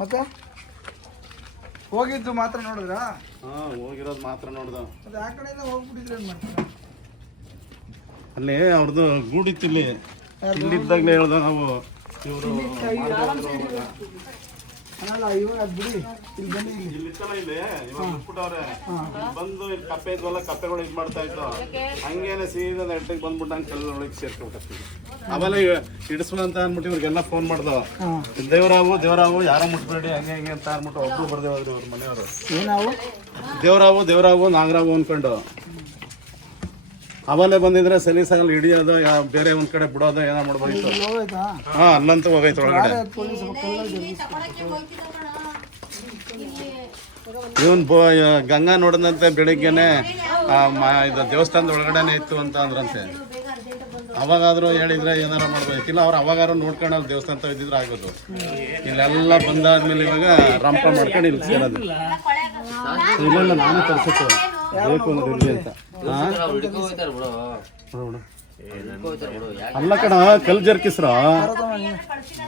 ಮತ್ತೆ? ಹೋಗಿದ್ದು ಮಾತ್ರ ನೋಡಿದ್ರಾ? ಹಾ ಹೋಗಿರೋದು ಮಾತ್ರ ನೋಡ್ದ. ಅದು ಆ ಕಡೆಯಿಂದ ಹೋಗ್ಬಿಟ್ಟಿದ್ರೆ ಏನು ಮಾಡ್ತೀರಾ? ಅಲ್ಲಿ ಅವ್ರದ್ದು ಗೂಡಿತ್ತು ಇಲ್ಲಿ. ಇಲ್ಲಿದ್ದಾಗಲೇ ಹೇಳ್ದ ನಾವು. ಇವರು ಅಲ್ಲ ಇವಾಗ ಅದು ಬಿಡಿ. ಇಲ್ಲಿ ಬನ್ನಿ ಇಲ್ಲಿ. ಇಲ್ಲಿ ಇತ್ತಲ್ಲ ಇಲ್ಲಿ? ಇವಾಗ ಬಿಟ್ಬಿಟ್ಟವ್ರೆ. ಬಂದು ಇಲ್ಲಿ ಕಪ್ಪೆ ಇದ್ವಲ್ಲ ಕಪ್ಪೆಗಳು ಇದು ಮಾಡ್ತಾ ಇತ್ತು ಹಂಗೇನೆ ಸೀದಾ ನೆಟ್ಟಿಗೆ ಬಂದ್ಬಿಟ್ಟು ಹಂಗೆ ಕಲ್ಲೊಳಗೆ ಸೇರ್ಕೊಳ್ತೀವಿ ಆಮೇಲೆ ಇಡಿಸ್ಮ ಅಂತ ಅಂದ್ಬಿಟ್ಟು ಇವ್ರಿಗೆಲ್ಲ ಫೋನ್ ಮಾಡ್ದವ. ದೇವರಾವು ದೇವರಾವು ಯಾರೋ ಮುಟ್ಬೇಡಿ ಹಂಗೆ ಹಂಗೆ ಅಂತ ಅಂದ್ಬಿಟ್ಟು ಒಬ್ರು ಬರ್ದೇ ಹೋದ್ರು ಅವ್ರ ಮನೆಯವರು. ಏನಾವು ದೇವರಾವು ದೇವರಾವು ನಾಗರಾವು ಅನ್ಕೊಂಡು. ಅವಲೇ ಬಂದಿದ್ರೆ ಸಲೀಸಾಗಲ್ಲಿ ಹಿಡಿಯೋದು ಯಾ ಬೇರೆ ಒಂದ್ ಕಡೆ ಬಿಡೋದು ಏನೋ ಮಾಡ್ಬೋದಿತ್ತು. ಹಾ ಅಲ್ಲಂತೂ ಹೋಗೈತೆ ಒಳಗಡೆ. ಇವನ್ ಬೋ ಗಂಗಾ ನೋಡಿದಂತೆ ಬೆಳಿಗ್ಗೆನೆ ಆ, ಇದು ದೇವಸ್ಥಾನದ ಒಳಗಡೆನೆ ಇತ್ತು ಅಂತ ಅಂದ್ರಂತೆ. ಅವಾಗಾದ್ರೂ ಹೇಳಿದ್ರೆ ಏನಾರ ಇಲ್ಲ ಅವ್ರು ಅವಾಗಾರು ನೋಡ್ಕೊಂಡು ಅಲ್ಲಿ ದೇವಸ್ಥಾನ ತ ಇದ್ದಿದ್ರೆ ಆಗೋದು. ಇಲ್ಲೆಲ್ಲ ಬಂದಾದ್ಮೇಲೆ ಇವಾಗ ರಂಪ ಮಾಡ್ಕೊಂಡು ಇಲ್ಲಿ. ಸೇರೋದು ಇಲ್ಲ ನಾನು ತರ್ಸಿತ್ತು ಬೇಕು ಅಂದ್ರೆ ಇರ್ಲಿ ಅಂತ. ಅಲ್ಲ ಕಣ ಕಲ್ ಜರ್ಕಿಸ್ರ?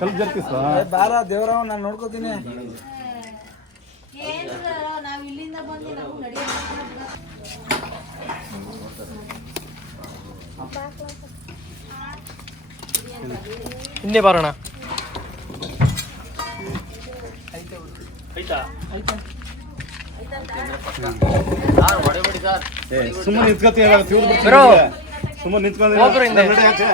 ಕಲ್ ಜರ್ಕಿಸ್ರ? ಬಾರ ದೇವರಾವ್ ನಾನು ನೋಡ್ಕೋತೀನಿ. ಇನ್ನೇ ಹಿಂದೆ ಬರೋಣ. ಆಯ್ತಾ? ನಿಂತ್ಕೊತೀಯ ಸುಮ್ಮನೆ ನಿಂತ್ಕೊಂಡು ನಡಿ ಆಚೆ.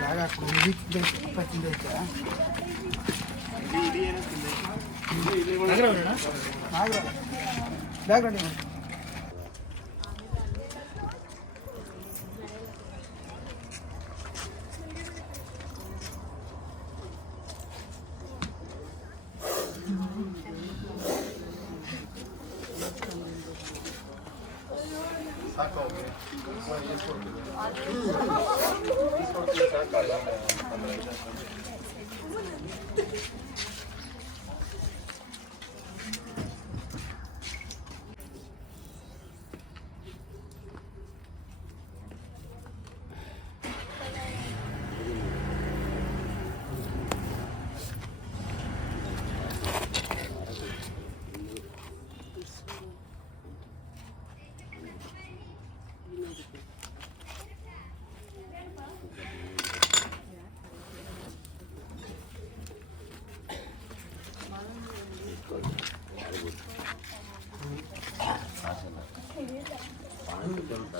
ಜಾಗ ಕೊಡು ಇದಕ್ಕೆ ಬೇಕು, Thank you.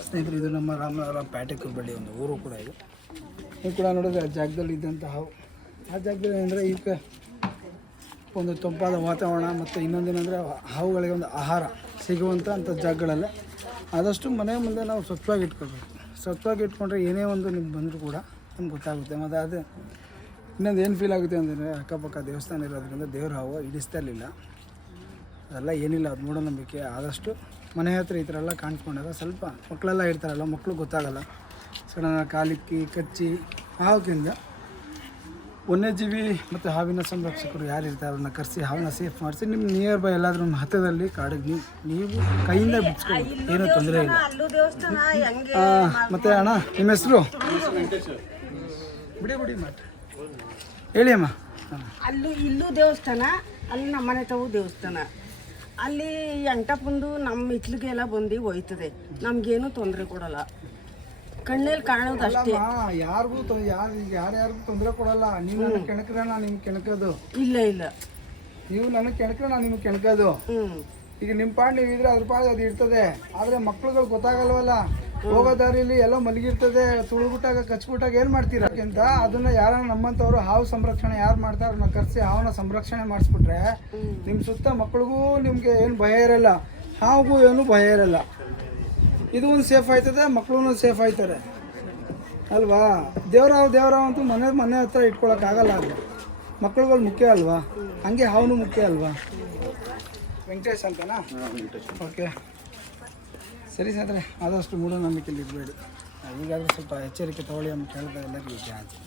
ಸ್ನೇಹಿತರೆ, ಇದು ನಮ್ಮ ರಾಮನಗರ ಪ್ಯಾಟೆ ಕುರುಬಳ್ಳಿ ಒಂದು ಊರು ಕೂಡ ಇದು. ನೀವು ಕೂಡ ನೋಡಿದ್ರೆ ಆ ಜಾಗದಲ್ಲಿ ಇದ್ದಂತಹ ಆ ಜಾಗದಲ್ಲಿ ಏನಂದರೆ ಈಗ ಒಂದು ತಂಪಾದ ವಾತಾವರಣ ಮತ್ತು ಇನ್ನೊಂದೇನೆಂದರೆ ಹಾವುಗಳಿಗೆ ಒಂದು ಆಹಾರ ಸಿಗುವಂಥ ಅಂಥ ಜಾಗಗಳಲ್ಲೇ. ಆದಷ್ಟು ಮನೆ ಮುಂದೆ ನಾವು ಸ್ವಚ್ಛವಾಗಿ ಇಟ್ಕೊಳ್ಬೇಕು. ಸ್ವಚ್ಛವಾಗಿ ಇಟ್ಕೊಂಡ್ರೆ ಏನೇ ಒಂದು ನಿಮ್ಗೆ ಬಂದರೂ ಕೂಡ ನಮ್ಗೆ ಗೊತ್ತಾಗುತ್ತೆ. ಮತ್ತು ಅದು ಇನ್ನೊಂದು ಏನು ಫೀಲ್ ಆಗುತ್ತೆ ಅಂದರೆ ಅಕ್ಕಪಕ್ಕ ದೇವಸ್ಥಾನ ಇರೋದ್ರಿಂದ ದೇವ್ರ ಹಾವು ಹಿಡಿಸ್ತಾ ಇರಲಿಲ್ಲ. ಅದೆಲ್ಲ ಏನಿಲ್ಲ, ಅದು ಮೂಢನಂಬಿಕೆ. ಆದಷ್ಟು ಮನೆ ಹತ್ರ ಈ ಥರ ಎಲ್ಲ ಕಾಣಿಸ್ಕೊಂಡಾಗ ಸ್ವಲ್ಪ ಮಕ್ಕಳೆಲ್ಲ ಇರ್ತಾರಲ್ಲ ಮಕ್ಕಳು ಗೊತ್ತಾಗಲ್ಲ. ಸಡನ್ ಕಾಲಿಕ್ಕಿ ಕಚ್ಚಿ ಹಾವಕ್ಕಿಂದ ವನ್ಯಜೀವಿ ಮತ್ತು ಹಾವಿನ ಸಂರಕ್ಷಕರು ಯಾರು ಇರ್ತಾರೆ ಅವ್ರನ್ನ ಕರೆಸಿ ಹಾವನ್ನ ಸೇಫ್ ಮಾಡಿಸಿ ನಿಮ್ಮ ನಿಯರ್ ಬೈ ಎಲ್ಲಾದ್ರೂ ಒಂದು ಹತ್ತದಲ್ಲಿ ಕಾಡಿಗೆ ನೀವು ಕೈಯಿಂದ ಬಿಡಿಸ್ಕೊಬೋದು ಏನೂ ತೊಂದರೆ ಇಲ್ಲ. ಮತ್ತೆ ಅಣ್ಣ, ನಿಮ್ಮ ಹೆಸರು? ಬಿಡಿ ಬಿಡಿ, ಮಾತು. ಹೇಳಿ ಅಮ್ಮ. ಅಲ್ಲೂ ಇಲ್ಲೂ ದೇವಸ್ಥಾನ, ಅಲ್ಲಿ ನಮ್ಮ ಮನೆ ತಾವು ದೇವಸ್ಥಾನ. ಅಲ್ಲಿ ಎಂಟಪ್ಪಂದು ನಮ್ಮ ಇಟ್ಲಿಗೆಲ್ಲ ಬಂದು ಹೋಯ್ತದೆ. ನಮ್ಗೇನು ತೊಂದರೆ ಕೊಡಲ್ಲ. ಕಣ್ಣಲ್ಲಿ ಕಾಣೋದು ಅಷ್ಟೇ. ಯಾರಿಗೂ ಯಾರು ಯಾರ್ಯಾರಿಗೂ ತೊಂದರೆ ಕೊಡಲ್ಲ. ನೀವು ನನಗೆ ಕೆಣಕ್ರೆ ನಾನು ನಿಮ್ಗೆ ಕೆಣಕೋದು. ಇಲ್ಲ ಇಲ್ಲ. ನೀವು ನನಗೆ ಕೆಣಕ್ರೆ ನಾನು ನಿಮ್ಗೆ ಕೆಣಕೋದು. ಈಗ ನಿಮ್ಮ ಪಾಡ್ ನೀವು ಇದ್ರೆ ಅದ್ರ ಪಾಡ್ ಅದು ಇರ್ತದೆ. ಆದರೆ ಮಕ್ಳುಗಳು ಗೊತ್ತಾಗಲ್ವಲ್ಲ? ಹೋಗೋ ದಾರಿಲಿ ಎಲ್ಲ ಮಲಗಿರ್ತದೆ ತುಳುಬಿಟ್ಟಾಗ ಕಚ್ಬಿಟ್ಟಾಗ ಏನು ಮಾಡ್ತೀರಾ ಅಂತ ಅದನ್ನ ಯಾರ ನಮ್ಮಂಥವ್ರು ಹಾವು ಸಂರಕ್ಷಣೆ ಯಾರು ಮಾಡ್ತಾರೆ ಅವ್ರನ್ನ ಕರೆಸಿ ಹಾವನ್ನ ಸಂರಕ್ಷಣೆ ಮಾಡಿಸ್ಬಿಟ್ರೆ ನಿಮ್ಮ ಸುತ್ತ ಮಕ್ಳಿಗೂ ನಿಮಗೆ ಏನು ಭಯ ಇರಲ್ಲ ಹಾವಿಗೂ ಏನು ಭಯ ಇರಲ್ಲ. ಇದು ಒಂದು ಸೇಫ್ ಆಯ್ತದೆ ಮಕ್ಕಳು ಸೇಫ್ ಆಯ್ತಾರೆ. ಅಲ್ವಾ? ದೇವರಾವ್ ದೇವರಾವ್ ಅಂತೂ ಮನೆ ಮನೆ ಹತ್ರ ಇಟ್ಕೊಳಕ್ಕಾಗಲ್ಲ ಅದು. ಮಕ್ಳುಗಳು ಮುಖ್ಯ ಅಲ್ವಾ? ಹಂಗೆ ಹಾವನು ಮುಖ್ಯ ಅಲ್ವಾ? ವೆಂಕಟೇಶ್ ಅಂತನಾ? ಓಕೆ ಸರಿ ಸಾದರೆ ಆದಷ್ಟು ಮೂಢನಂಬಿಕೆಯಲ್ಲಿ ಇರಬೇಡಿ. ಈಗಾದರೂ ಸ್ವಲ್ಪ ಎಚ್ಚರಿಕೆ ತಗೊಳ್ಳಿ ಅಂತ ಹೇಳ್ತಾ ಎಲ್ಲರಿಗೂ ಜಾಸ್ತಿ